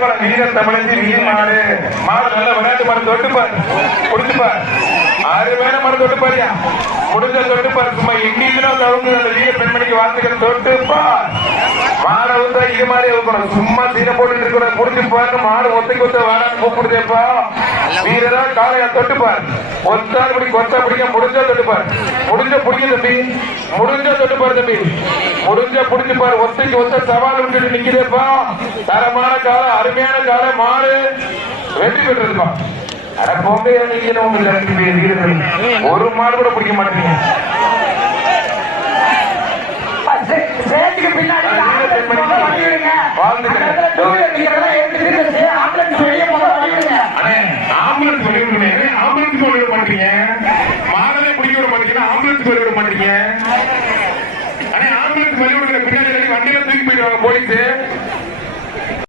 பெருங்குளம் வீர தமிழஞ்சி வீர மாடு மாடு நல்ல விளையாட்டு மாடு தொட்டுப்பார் குடிச்சுப்பார் அருமையான மாடு தொட்டுப்பாரியா முடிஞ்ச தொட்டுப்பார் சும்மா எங்கேயுமே தவிர்த்து அந்த வீர பெண்மணிக்கு வாழ்த்துக்கள். தொட்டுப்பார் அடிக்க மாதிரி இருக்கணும் சும்மா சீன போட்டு இருக்கணும் புடிச்சு பாருங்க மாடு ஒத்தைக்கு ஒத்த வாடான்னு கூப்பிடுதேப்பா வீரரா காலையா தொட்டுப்பார் ஒத்தாள் பிடி கொத்தா பிடிக்க முடிஞ்சா தொட்டுப்பார் முடிஞ்ச பிடிக்க தம்பி முடிஞ்சா தொட்டுப்பார் தம்பி முடிஞ்சா பிடிச்சு பாரு ஒத்தைக்கு ஒத்த சவால் விட்டுட்டு நிக்கிறேப்பா தரமான காலம் அருமையான காலம் மாடு வெற்றி பெற்றிருப்பா அட போங்க நீங்க ஒரு மாடு கூட பிடிக்க மாட்டீங்க ஆம்புலன்ஸ் வெளியே போக வழி ஆம்புலன்ஸ் வெளிய விடுங்க. ஆம்புலன்ஸ் வெளிய விட மாட்டீங்க? மாடலே பிடிக்க விட மாட்டீங்கன்னா ஆம்புலன்ஸ் வெளிய விட மாட்டீங்க? அண்ணே, ஆம்புலன்ஸ் வெளிய விடுங்க. பின்னாடி ரெண்டு வண்டியில தூக்கி போயிடுவாங்க போயிட்டு